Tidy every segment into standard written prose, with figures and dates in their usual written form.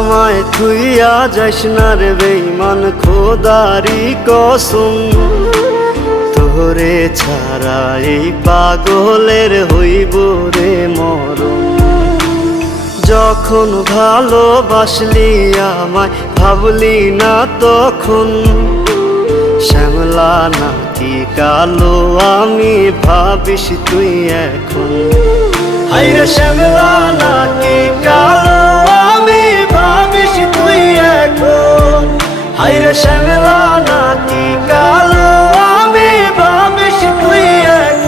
আমায় থুইয়া যাইস না রে বেঈমান, খোদারি কসম তোরে ছাড়া এই পাগলের হইব রে মরণ। যখন ভালোবাসলি আমায় ভাবলি না তখন, শ্যামলা নাকি কালো আমি ভাবিস তুই এখন। হায়রে শ্যামলা নাকি কালো আমি ভাবিস তুই এখন। হায়রে শ্যামলা নাকি কালো আমি ভাবিস তুই এখন।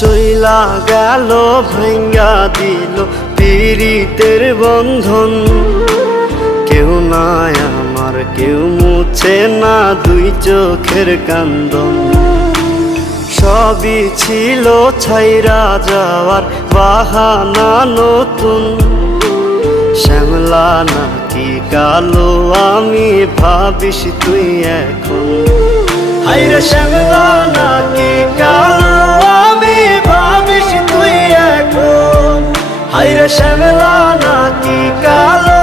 চইলা গেল ভাঙ্গা দিল পীড়িতের বন্ধন, কেউ নাই আমার কেউ মুছে না দুই চোখের কান্দন। সবই ছিল ছাইরা যাওয়ার বাহানা নতুন, শ্যামলা নাকি কালো আমি ভাবিস তুই এখন। হায়রে শ্যামলা নাকি কালো আমি ভাবিস তুই এখন। হায়রে শ্যামলা নাকি কালো